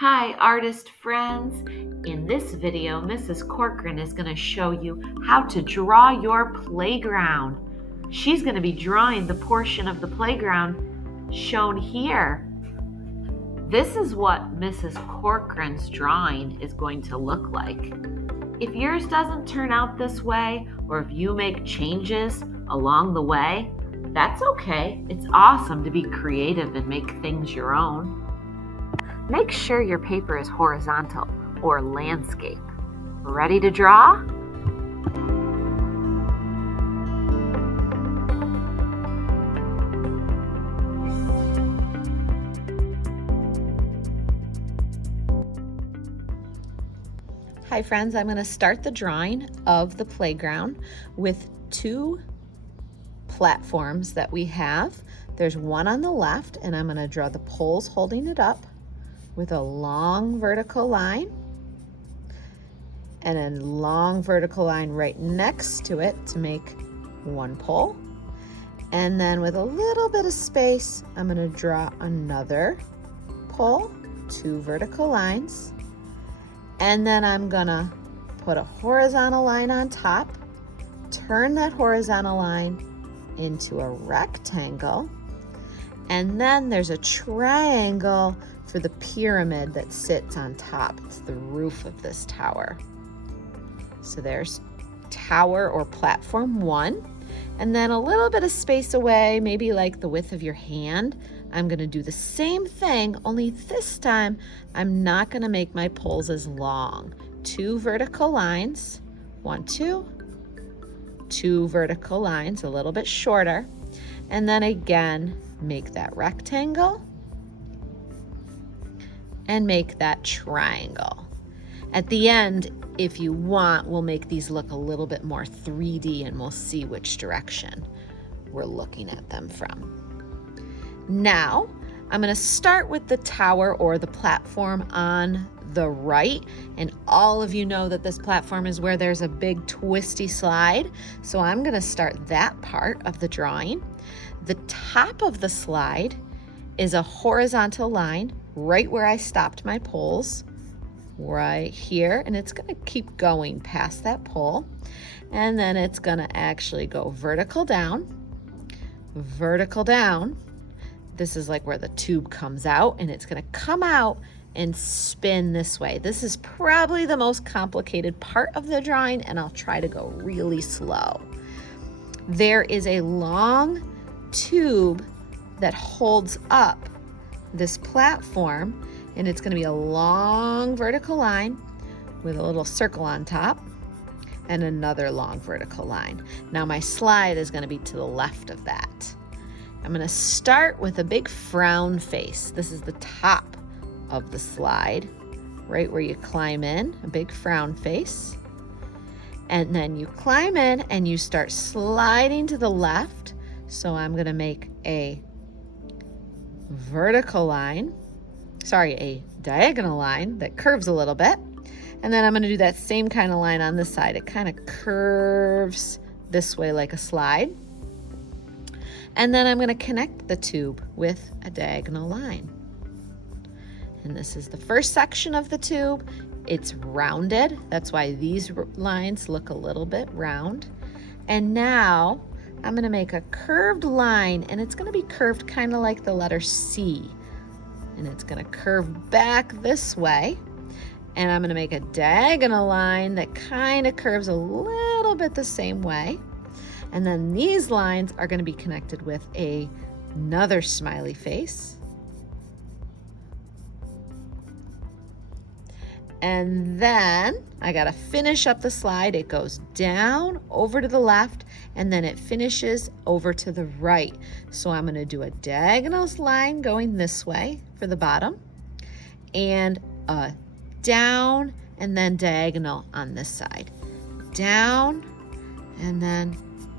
Hi, artist friends. In this video, Mrs. Corcoran is going to show you how to draw your playground. She's going to be drawing the portion of the playground shown here. This is what Mrs. Corcoran's drawing is going to look like. If yours doesn't turn out this way, or if you make changes along the way, that's okay. It's awesome to be creative and make things your own. Make sure your paper is horizontal or landscape. Ready to draw? Hi friends, I'm going to start the drawing of the playground with two platforms that we have. There's one on the left, and I'm going to draw the poles holding it up with a long vertical line and a long vertical line right next to it to make one pole. And then with a little bit of space, I'm going to draw another pole, two vertical lines. And then I'm going to put a horizontal line on top, turn that horizontal line into a rectangle, and then there's a triangle for the pyramid that sits on top. It's the roof of this tower. So there's tower or platform one. And then a little bit of space away, maybe like the width of your hand, I'm going to do the same thing, only this time I'm not going to make my poles as long. Two vertical lines, 1, 2, two vertical lines, a little bit shorter, and then again make that rectangle and make that triangle. At the end, if you want, we'll make these look a little bit more 3D and we'll see which direction we're looking at them from. Now, I'm going to start with the tower or the platform on the right, and all of you know that this platform is where there's a big twisty slide, so I'm going to start that part of the drawing. The top of the slide is a horizontal line right where I stopped my poles, right here, and it's going to keep going past that pole, and then it's going to actually go vertical down. This is like where the tube comes out, and it's going to come out and spin this way. This is probably the most complicated part of the drawing, and I'll try to go really slow. There is a long tube that holds up this platform, and it's going to be a long vertical line with a little circle on top and another long vertical line. Now my slide is going to be to the left of that. I'm going to start with a big frown face. This is the top of the slide, right where you climb in, a big frown face. And then you climb in and you start sliding to the left. So I'm going to make a diagonal line that curves a little bit. And then I'm going to do that same kind of line on this side. It kind of curves this way like a slide. And then I'm going to connect the tube with a diagonal line. And this is the first section of the tube. It's rounded. That's why these lines look a little bit round. And now I'm going to make a curved line, and it's going to be curved kind of like the letter C. And it's going to curve back this way. And I'm going to make a diagonal line that kind of curves a little bit the same way. And then these lines are going to be connected with another smiley face. And then I got to finish up the slide. It goes down over to the left, and then it finishes over to the right. So I'm going to do a diagonal line going this way for the bottom, and a down and then diagonal on this side. Down and then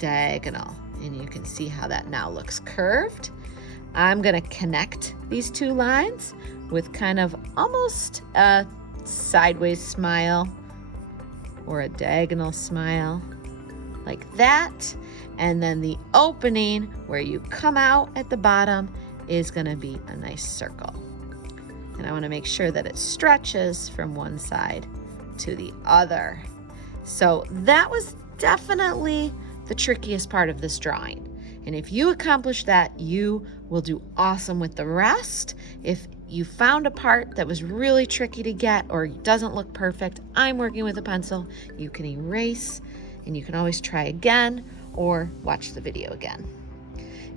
diagonal. And you can see how that now looks curved. I'm going to connect these two lines with kind of almost a sideways smile or a diagonal smile like that. And then the opening where you come out at the bottom is going to be a nice circle. And I want to make sure that it stretches from one side to the other. So that was definitely the trickiest part of this drawing. And if you accomplish that, you will do awesome with the rest. If you found a part that was really tricky to get or doesn't look perfect, I'm working with a pencil. You can erase and you can always try again or watch the video again.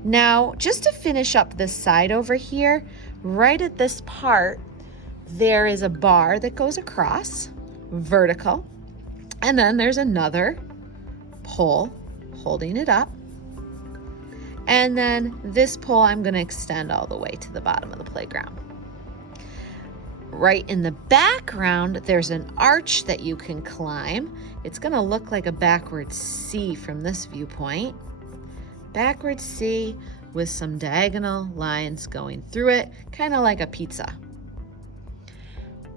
Now, just to finish up this side over here, right at this part, there is a bar that goes across, vertical, and then there's another pole holding it up. And then this pole I'm going to extend all the way to the bottom of the playground. Right in the background, there's an arch that you can climb. It's going to look like a backwards C from this viewpoint. Backwards C with some diagonal lines going through it, kind of like a pizza.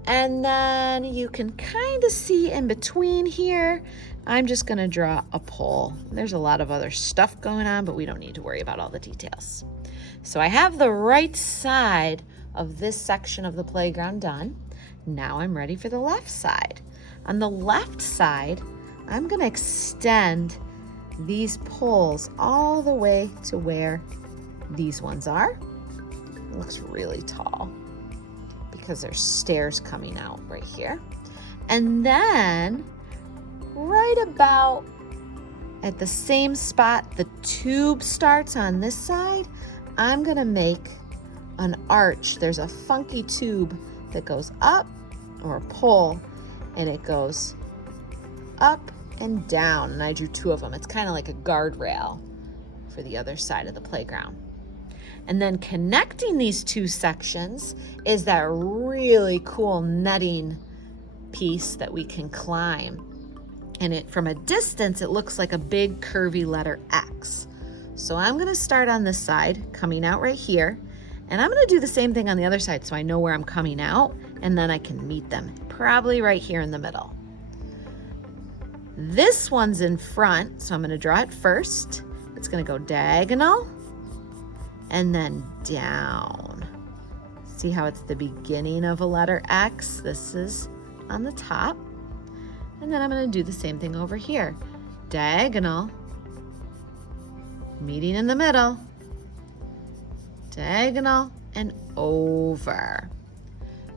And then you can kind of see in between here, I'm just going to draw a pole. There's a lot of other stuff going on, but we don't need to worry about all the details. So I have the right side of this section of the playground done. Now I'm ready for the left side. On the left side, I'm going to extend these poles all the way to where these ones are. It looks really tall because there's stairs coming out right here. And then right about at the same spot the tube starts on this side, I'm gonna make an arch. There's a funky tube that goes up, or a pole, and it goes up and down, and I drew two of them. It's kind of like a guardrail for the other side of the playground. And then connecting these two sections is that really cool netting piece that we can climb. And it, from a distance, it looks like a big curvy letter X. So I'm gonna start on this side, coming out right here, and I'm gonna do the same thing on the other side so I know where I'm coming out, and then I can meet them, probably right here in the middle. This one's in front, so I'm gonna draw it first. It's gonna go diagonal, and then down. See how it's the beginning of a letter X? This is on the top. And then I'm going to do the same thing over here. Diagonal, meeting in the middle, diagonal, and over.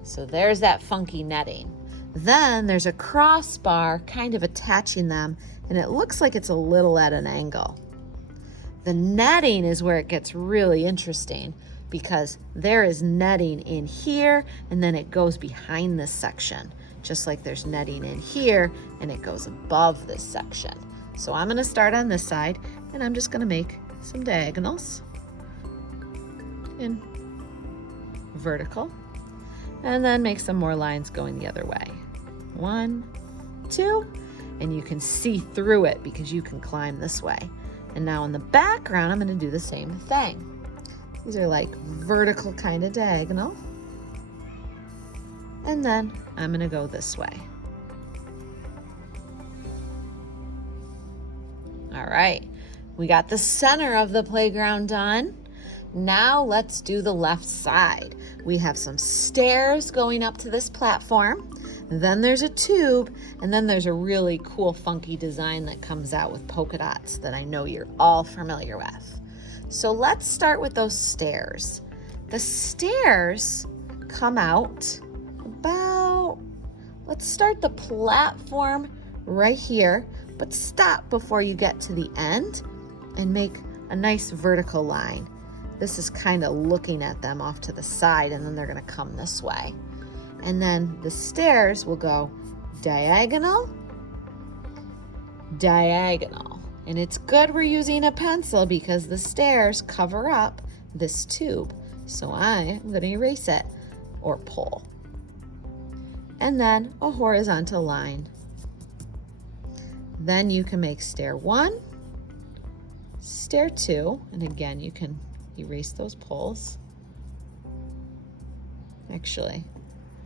So there's that funky netting. Then there's a crossbar kind of attaching them, and it looks like it's a little at an angle. The netting is where it gets really interesting because there is netting in here and then it goes behind this section, just like there's netting in here and it goes above this section. So I'm gonna start on this side and I'm just gonna make some diagonals in vertical and then make some more lines going the other way. 1, 2, and you can see through it because you can climb this way. And now in the background, I'm going to do the same thing. These are like vertical kind of diagonal. And then I'm going to go this way. All right, we got the center of the playground done. Now let's do the left side. We have some stairs going up to this platform. Then there's a tube, and then there's a really cool funky design that comes out with polka dots that I know you're all familiar with. So let's start with those stairs. The stairs come out about, let's start the platform right here, but stop before you get to the end and make a nice vertical line. This is kind of looking at them off to the side, and then they're gonna come this way. And then the stairs will go diagonal, diagonal. And it's good we're using a pencil because the stairs cover up this tube. So I'm going to erase it or pull. And then a horizontal line. Then you can make stair 1, stair 2, and again you can erase those pulls. Actually,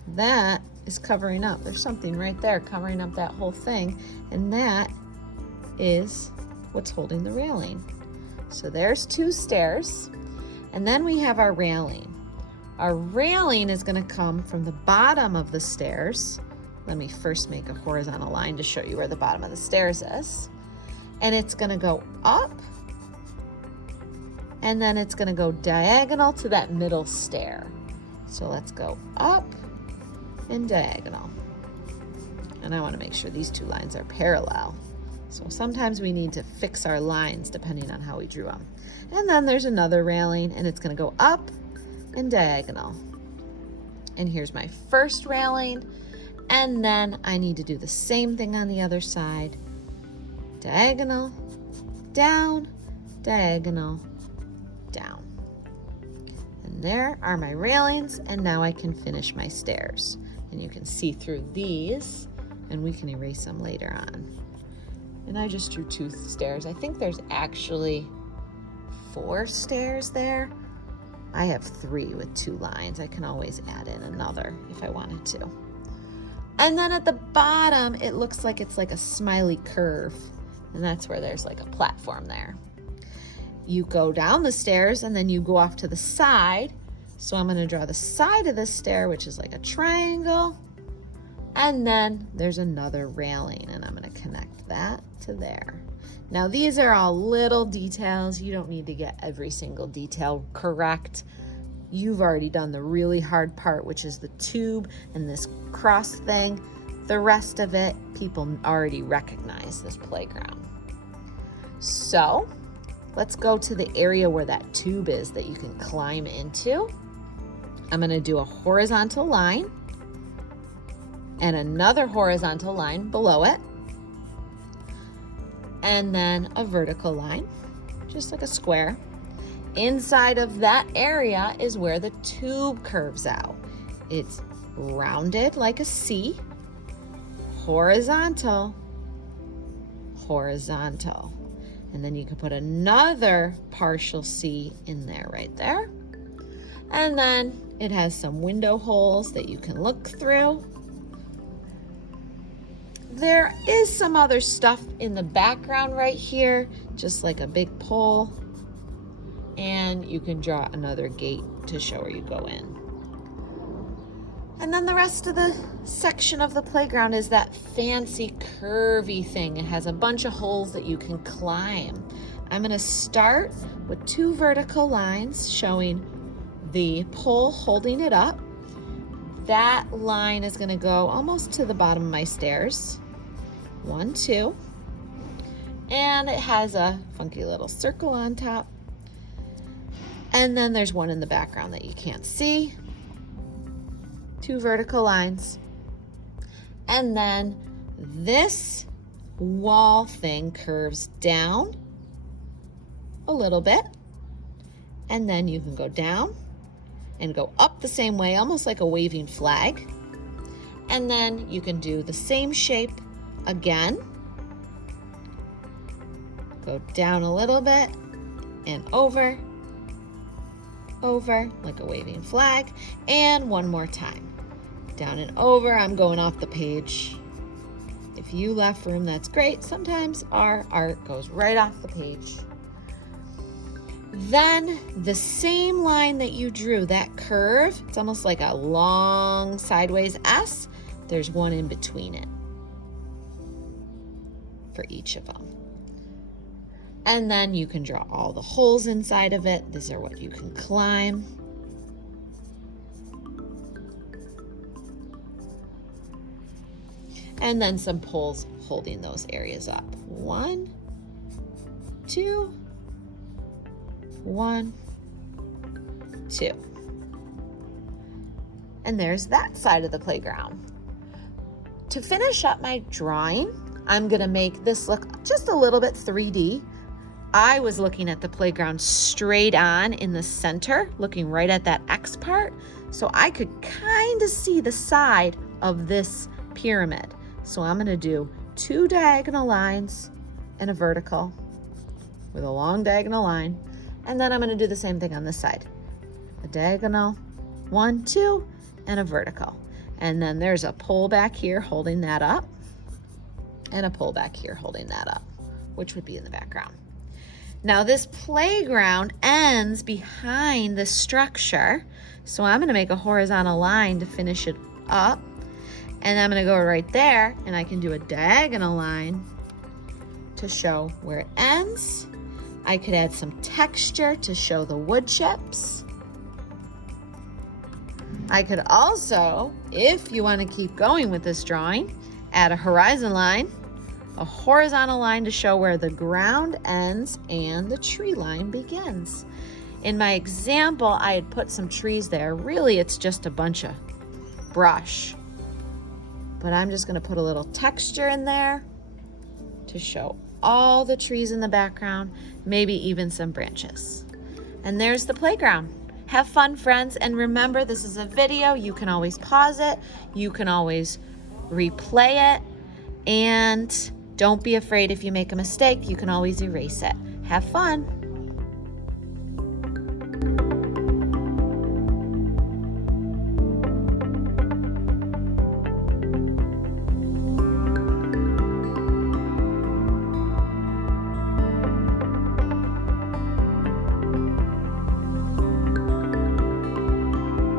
that is covering up. There's something right there covering up that whole thing, and that is what's holding the railing. So there's 2 stairs, and then we have our railing. Our railing is going to come from the bottom of the stairs. Let me first make a horizontal line to show you where the bottom of the stairs is. And it's going to go up, and then it's going to go diagonal to that middle stair. So let's go up and diagonal. And I want to make sure these two lines are parallel. So sometimes we need to fix our lines depending on how we drew them. And then there's another railing, and it's going to go up and diagonal. And here's my first railing. And then I need to do the same thing on the other side. Diagonal, down, diagonal, down. And there are my railings, and now I can finish my stairs. And you can see through these, and we can erase them later on. And I just drew 2 stairs. I think there's actually 4 stairs there. I have 3 with 2 lines. I can always add in another if I wanted to. And then at the bottom, it looks like it's like a smiley curve. And that's where there's like a platform there. You go down the stairs and then you go off to the side. So I'm going to draw the side of the stair, which is like a triangle. And then there's another railing, and I'm going to connect that to there. Now these are all little details. You don't need to get every single detail correct. You've already done the really hard part, which is the tube and this cross thing. The rest of it, people already recognize this playground. So let's go to the area where that tube is that you can climb into. I'm going to do a horizontal line and another horizontal line below it, and then a vertical line, just like a square. Inside of that area is where the tube curves out. It's rounded like a C, horizontal, horizontal. And then you can put another partial C in there right there. And then it has some window holes that you can look through. There is some other stuff in the background right here, just like a big pole. And you can draw another gate to show where you go in. And then the rest of the section of the playground is that fancy curvy thing. It has a bunch of holes that you can climb. I'm going to start with 2 vertical lines showing the pole holding it up. That line is going to go almost to the bottom of my stairs. 1, 2. And it has a funky little circle on top. And then there's one in the background that you can't see. 2 vertical lines. And then this wall thing curves down a little bit. And then you can go down and go up the same way, almost like a waving flag. And then you can do the same shape again. Go down a little bit and over, like a waving flag, and one more time. Down and over. I'm going off the page. If you left room, that's great. Sometimes our art goes right off the page. Then the same line that you drew, that curve, it's almost like a long sideways S. There's one in between it for each of them. And then you can draw all the holes inside of it. These are what you can climb. And then some poles holding those areas up. 1, 2, 1, 2. And there's that side of the playground. To finish up my drawing, I'm gonna make this look just a little bit 3D. I was looking at the playground straight on in the center, looking right at that X part, so I could kind of see the side of this pyramid. So I'm gonna do 2 diagonal lines and a vertical with a long diagonal line. And then I'm gonna do the same thing on this side. A diagonal, 1, 2, and a vertical. And then there's a pole back here holding that up, and a pole back here holding that up, which would be in the background. Now this playground ends behind the structure. So I'm gonna make a horizontal line to finish it up. And I'm gonna go right there, and I can do a diagonal line to show where it ends. I could add some texture to show the wood chips. I could also, if you want to keep going with this drawing, add a horizon line, a horizontal line to show where the ground ends and the tree line begins. In my example, I had put some trees there. Really, it's just a bunch of brush. But I'm just going to put a little texture in there to show all the trees in the background, maybe even some branches. And there's the playground. Have fun, friends, and remember, this is a video. You can always pause it, you can always replay it, and don't be afraid if you make a mistake, you can always erase it. Have fun.